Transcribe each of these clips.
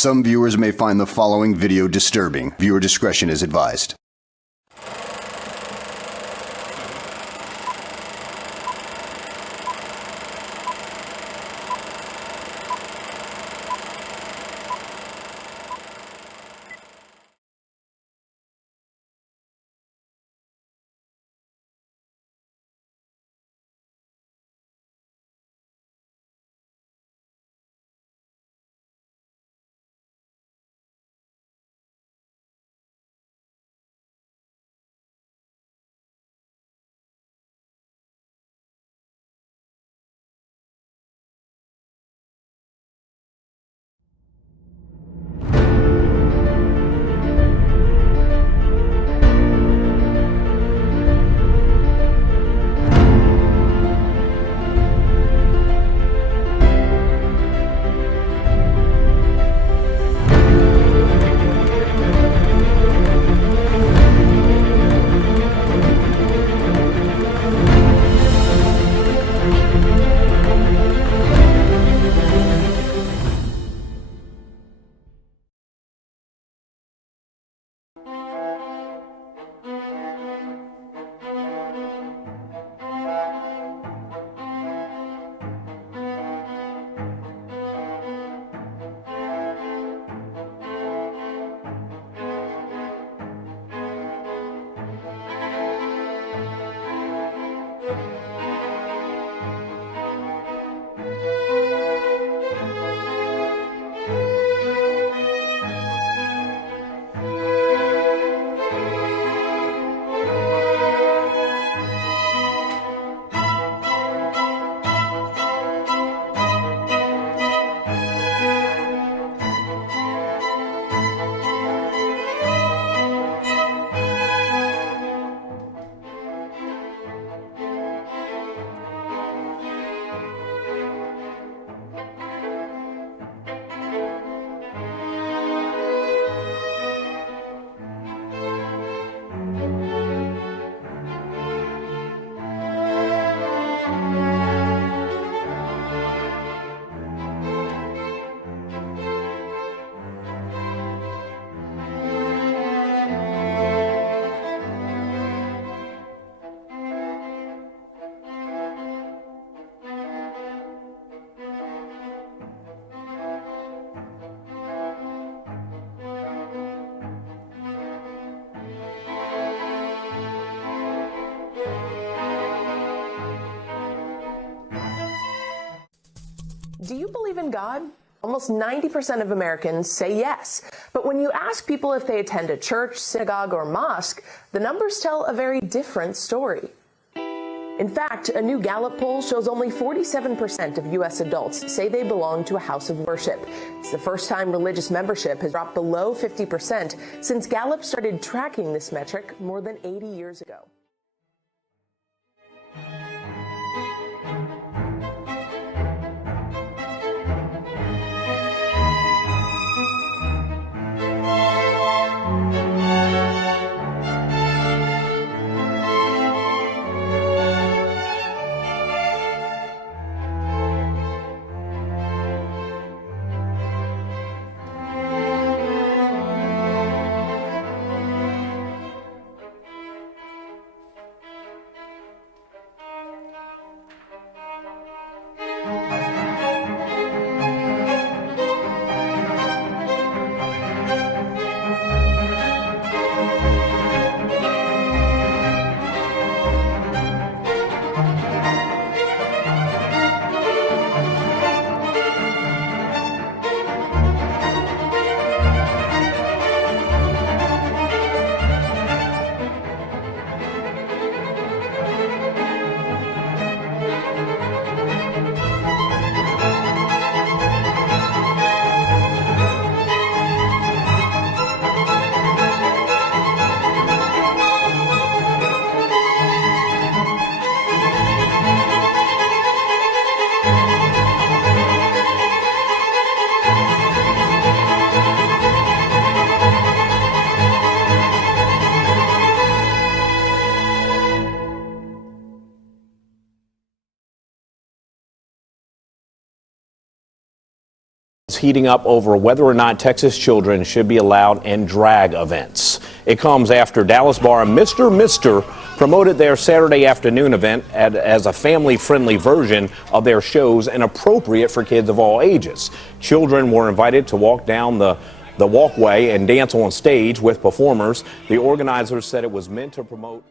Some viewers may find the following video disturbing. Viewer discretion is advised. Do you believe in God? Almost 90% of Americans say yes. But when you ask people if they attend a church, synagogue, or mosque, the numbers tell a very different story. In fact, a new Gallup poll shows only 47% of U.S. adults say they belong to a house of worship. It's the first time religious membership has dropped below 50% since Gallup started tracking this metric more than 80 years ago. heating up over whether or not Texas children should be allowed in drag events. It comes after Dallas bar Mr. Mister promoted their Saturday afternoon event as a family-friendly version of their shows and appropriate for kids of all ages. Children were invited to walk down the walkway and dance on stage with performers. The organizers said it was meant to promote.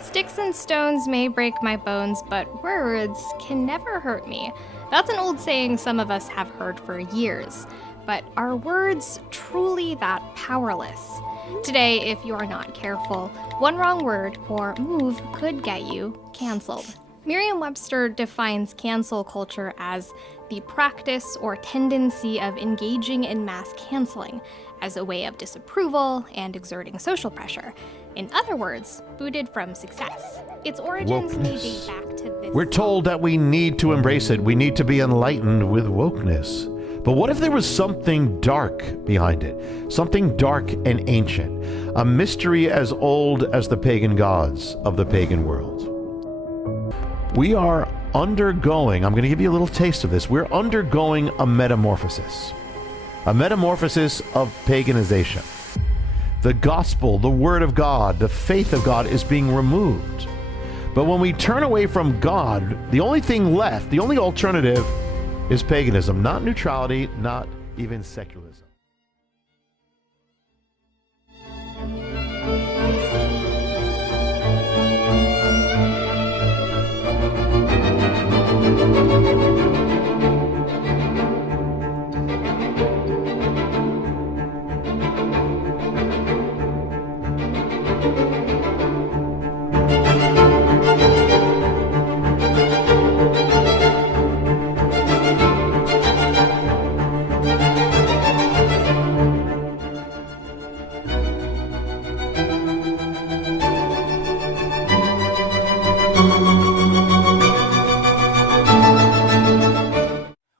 Sticks and stones may break my bones, but words can never hurt me. That's an old saying some of us have heard for years. But are words truly that powerless? Today, if you are not careful, one wrong word or move could get you canceled. Merriam-Webster defines cancel culture as the practice or tendency of engaging in mass canceling as a way of disapproval and exerting social pressure. In other words, booted from success. Its origins may date back to this. We're told that we need to embrace it. We need to be enlightened with wokeness. But what if there was something dark behind it? Something dark and ancient. A mystery as old as the pagan gods of the pagan world. We are undergoing, I'm going to give you a little taste of this. We're undergoing a metamorphosis. A metamorphosis of paganization. The gospel, the word of God, the faith of God is being removed. But when we turn away from God, the only thing left, the only alternative is paganism, not neutrality, not even secularism.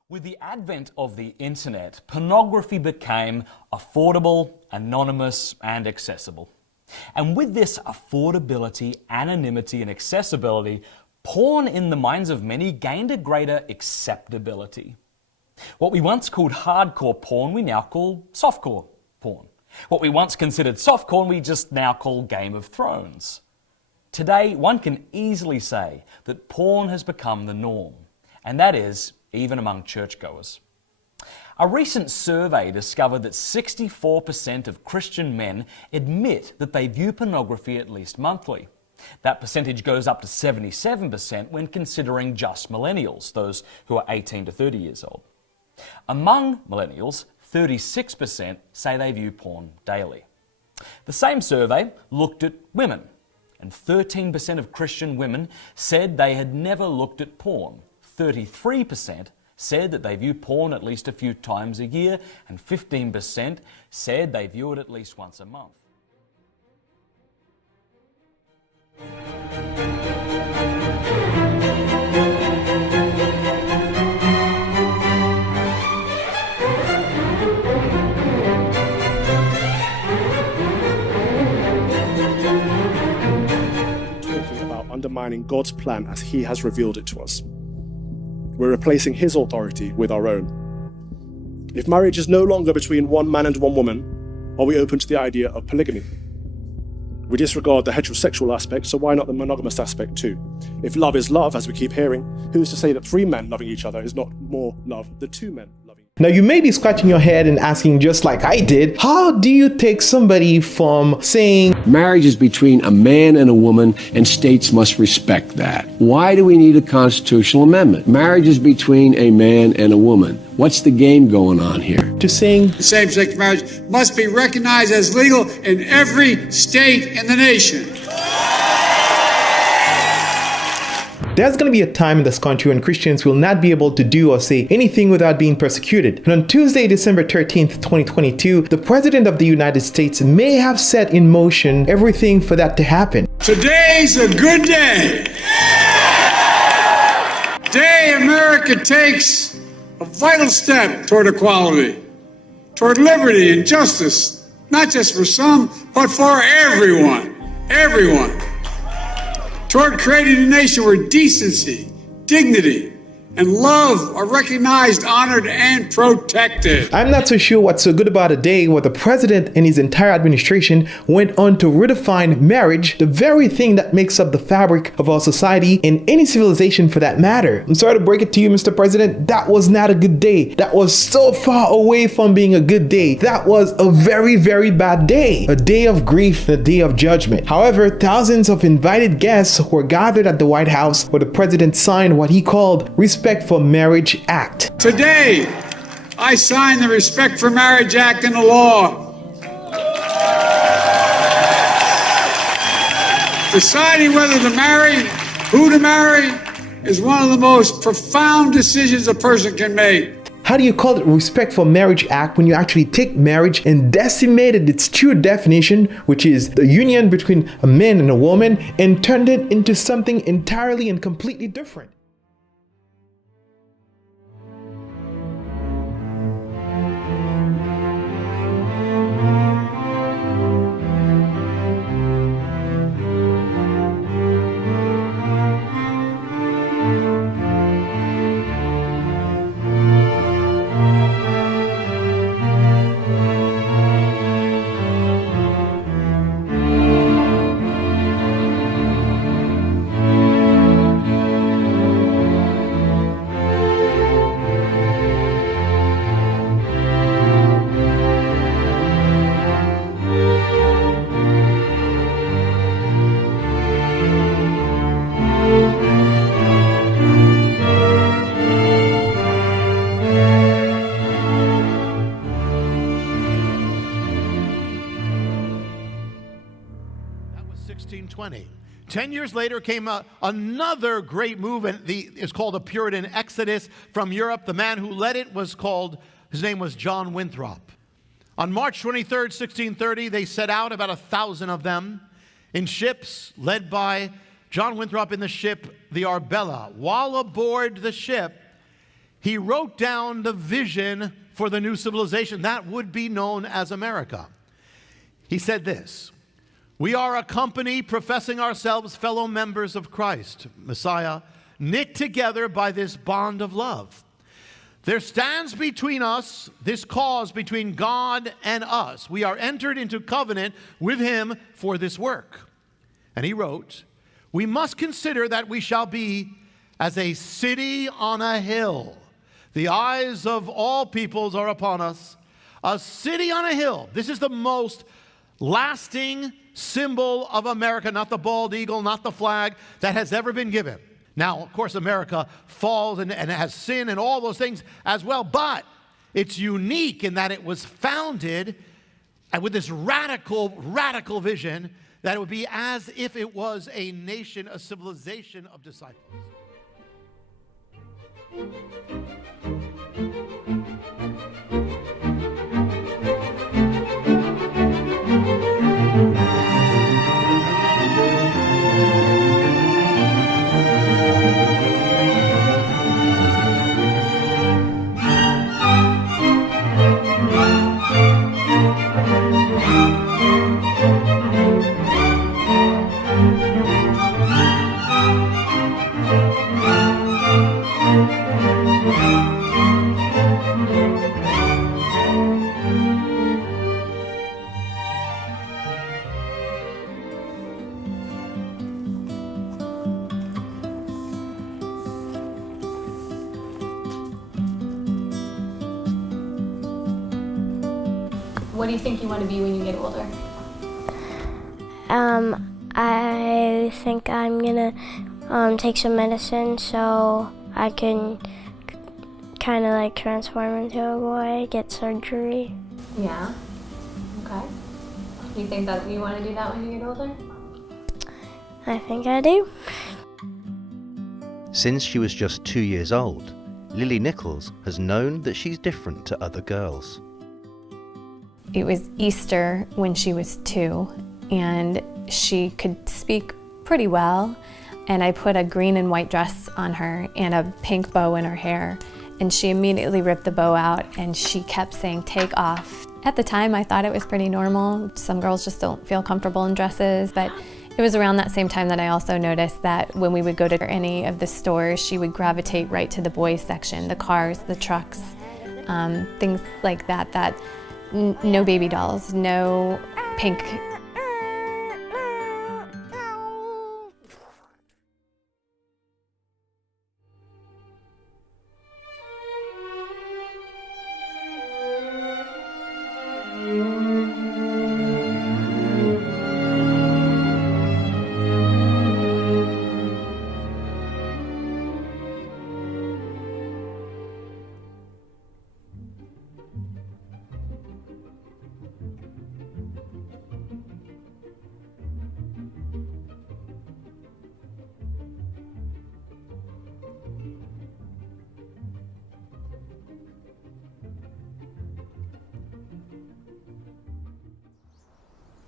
With the advent of the internet, pornography became affordable, anonymous, and accessible. And with this affordability, anonymity, and accessibility, porn in the minds of many gained a greater acceptability. What we once called hardcore porn, we now call softcore porn. What we once considered softcore, we just now call Game of Thrones. Today, one can easily say that porn has become the norm, and that is even among churchgoers. A recent survey discovered that 64% of Christian men admit that they view pornography at least monthly. That percentage goes up to 77% when considering just millennials, those who are 18 to 30 years old. Among millennials, 36% say they view porn daily. The same survey looked at women, and 13% of Christian women said they had never looked at porn. 33% said that they view porn at least a few times a year, and 15% said they view it at least once a month. Talking about undermining God's plan as He has revealed it to us. We're replacing His authority with our own. If marriage is no longer between one man and one woman, are we open to the idea of polygamy? We disregard the heterosexual aspect, so why not the monogamous aspect too? If love is love, as we keep hearing, who's to say that 3 men loving each other is not more love than 2 men loving each other? Now you may be scratching your head and asking, just like I did, how do you take somebody from saying marriage is between a man and a woman and states must respect that? Why do we need a constitutional amendment? Marriage is between a man and a woman. What's the game going on here? To saying same-sex marriage must be recognized as legal in every state in the nation. there's going to be a time in this country when Christians will not be able to do or say anything without being persecuted. And on Tuesday, December 13th, 2022, the President of the United States may have set in motion everything for that to happen. Today's a good day. Today, America takes a vital step toward equality, toward liberty and justice, not just for some, but for everyone. Everyone. Toward creating a nation where decency, dignity, and love are recognized, honored, and protected. I'm not so sure what's so good about a day where the president and his entire administration went on to redefine marriage, the very thing that makes up the fabric of our society and any civilization for that matter. I'm sorry to break it to you, Mr. President, that was not a good day. That was so far away from being a good day. That was a very, very bad day. A day of grief, a day of judgment. However, thousands of invited guests were gathered at the White House where the president signed what he called Respect for Marriage Act. Today, I sign the Respect for Marriage Act into law. Deciding whether to marry, who to marry, is one of the most profound decisions a person can make. How do you call it Respect for Marriage Act when you actually take marriage and decimated its true definition, which is the union between a man and a woman, and turned it into something entirely and completely different? That was 1620. 10 years later came another great movement. It's called a Puritan Exodus from Europe. The man who led it his name was John Winthrop. On March 23rd, 1630, they set out, about 1,000 of them, in ships led by John Winthrop in the ship, the Arbella. While aboard the ship, he wrote down the vision for the new civilization that would be known as America. He said this: "We are a company professing ourselves fellow members of Christ, Messiah, knit together by this bond of love. There stands between us this cause between God and us. We are entered into covenant with him for this work." And he wrote, "We must consider that we shall be as a city on a hill. The eyes of all peoples are upon us. A city on a hill." This is the most lasting symbol of America, not the bald eagle, not the flag, that has ever been given. Now, of course, America falls and has sin and all those things as well, but it's unique in that it was founded with this radical vision that it would be as if it was a nation, a civilization of disciples. What do you think you want to be when you get older? I think I'm gonna take some medicine so I can kind of like transform into a boy, get surgery. Yeah. Okay. You think that you want to do that when you get older? I think I do. Since she was just 2 years old, Lily Nichols has known that she's different to other girls. It was Easter when she was 2, and she could speak pretty well, and I put a green and white dress on her and a pink bow in her hair, and she immediately ripped the bow out and she kept saying, "Take off." At the time I thought it was pretty normal. Some girls just don't feel comfortable in dresses, but It was around that same time that I also noticed that when we would go to any of the stores, she would gravitate right to the boys section, the cars, the trucks, things like that, no baby dolls, no pink.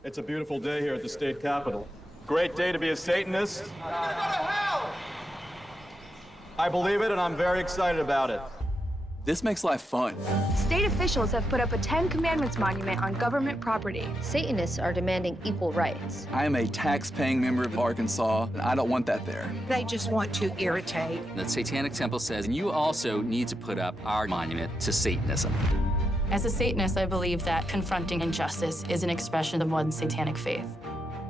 It's a beautiful day here at the state capitol. Great day to be a Satanist. I believe it, and I'm very excited about it. This makes life fun. State officials have put up a 10 Commandments monument on government property. Satanists are demanding equal rights. I am a tax-paying member of Arkansas, and I don't want that there. They just want to irritate. The Satanic Temple says, and you also need to put up our monument to Satanism. As a Satanist, I believe that confronting injustice is an expression of one's satanic faith.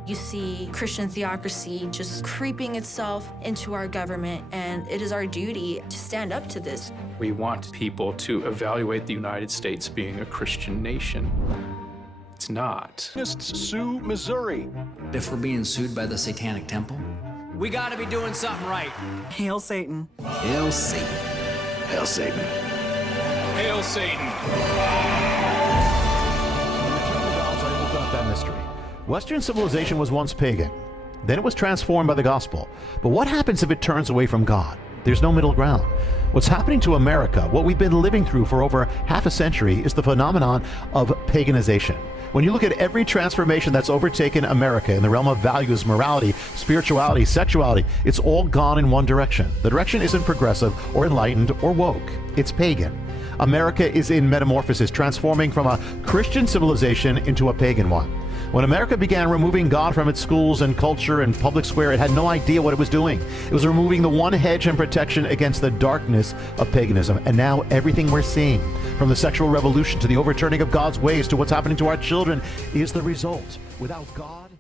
You see Christian theocracy just creeping itself into our government, and it is our duty to stand up to this. We want people to evaluate the United States being a Christian nation. It's not. Sue Missouri. If we're being sued by the Satanic Temple, we gotta be doing something right. Hail Satan. Hail Satan. Hail Satan. Hail Satan. That mystery. Western civilization was once pagan. Then it was transformed by the gospel. But what happens if it turns away from God? There's no middle ground. What's happening to America, what we've been living through for over half a century, is the phenomenon of paganization. When you look at every transformation that's overtaken America in the realm of values, morality, spirituality, sexuality, it's all gone in one direction. The direction isn't progressive or enlightened or woke. It's pagan. America is in metamorphosis, transforming from a Christian civilization into a pagan one. When America began removing God from its schools and culture and public square, it had no idea what it was doing. It was removing the one hedge and protection against the darkness of paganism. And now everything we're seeing, from the sexual revolution to the overturning of God's ways to what's happening to our children, is the result. Without God,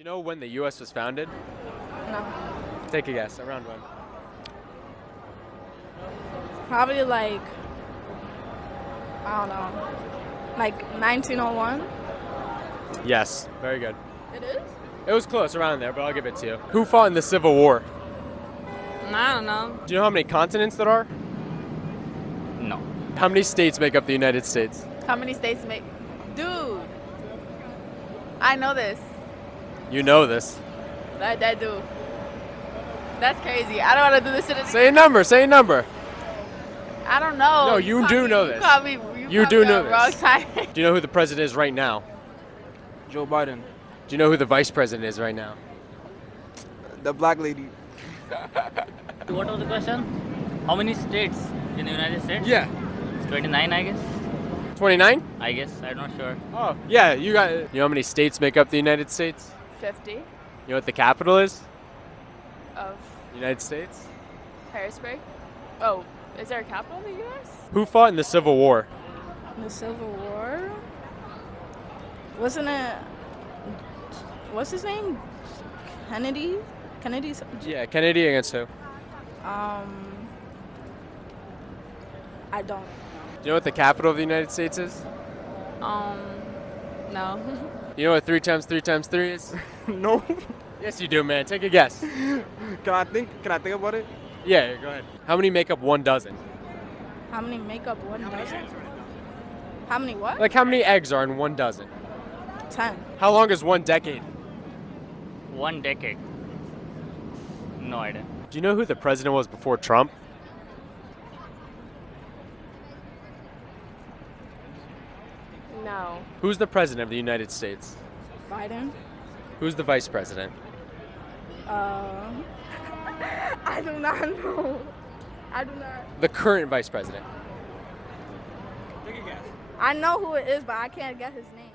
Do you know when the U.S. was founded? No. Take a guess, around when? Probably like, I don't know, like 1901? Yes, very good. It is? It was close around there, but I'll give it to you. Who fought in the Civil War? I don't know. Do you know how many continents there are? No. How many states make up the United States? How many states make? Dude, I know this. You know this. I do. That's crazy. I don't want to do this shit. Say a number. Say a number. I don't know. No, you do know this. You do know wrong this. time. Do you know who the president is right now? Joe Biden. Do you know who the vice president is right now? The black lady. What was the question? How many states in the United States? Yeah. It's 29, I guess. 29? I guess. I'm not sure. Oh, yeah, you got it. You know how many states make up the United States? 50 You know what the capital is? of United States? Harrisburg. Oh, is there a capital in the U.S.? Who fought in the Civil War? The Civil War? Wasn't it? What's his name? Kennedy? Kennedy's. Yeah, Kennedy against who? I don't. Do you know what the capital of the United States is? No. You know what 3 times 3 times 3 is? No. Yes, you do, man. Take a guess. Can I think about it? Yeah, go ahead. How many make up 1 dozen? How many make up 1 dozen? How many what? Like how many eggs are in 1 dozen? 10. How long is 1 decade? 1 decade. No idea. Do you know who the president was before Trump? No. Who's the president of the United States? Biden. Who's the vice president? I do not know. I do not. The current vice president. I know who it is, but I can't get his name.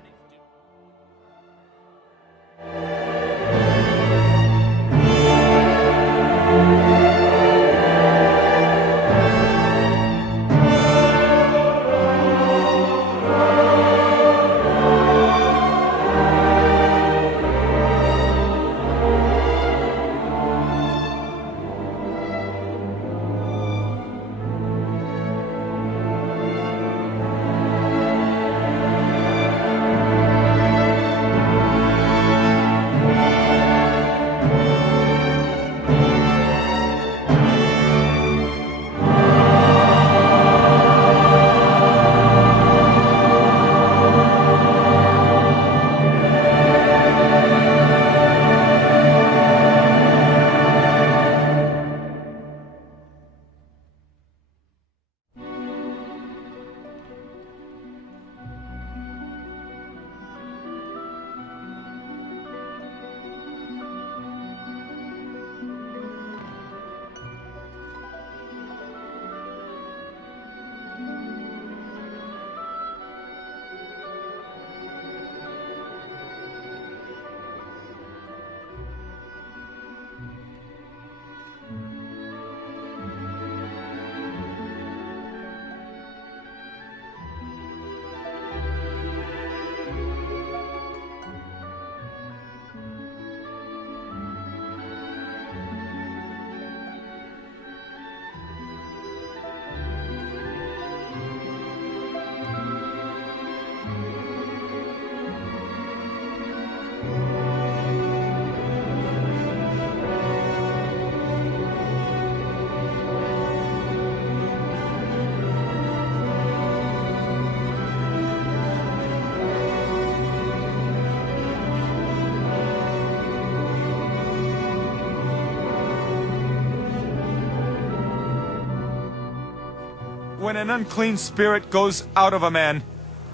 When an unclean spirit goes out of a man,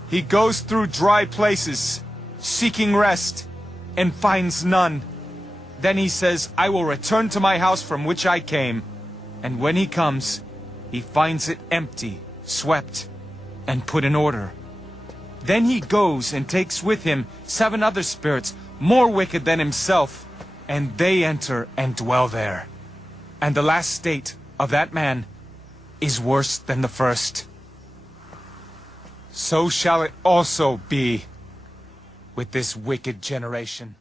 he goes through dry places, seeking rest, and finds none. Then he says, I will return to my house from which I came. And when he comes, he finds it empty, swept, and put in order. Then he goes and takes with him 7 other spirits, more wicked than himself, and they enter and dwell there. And the last state of that man is worse than the first. So shall it also be with this wicked generation.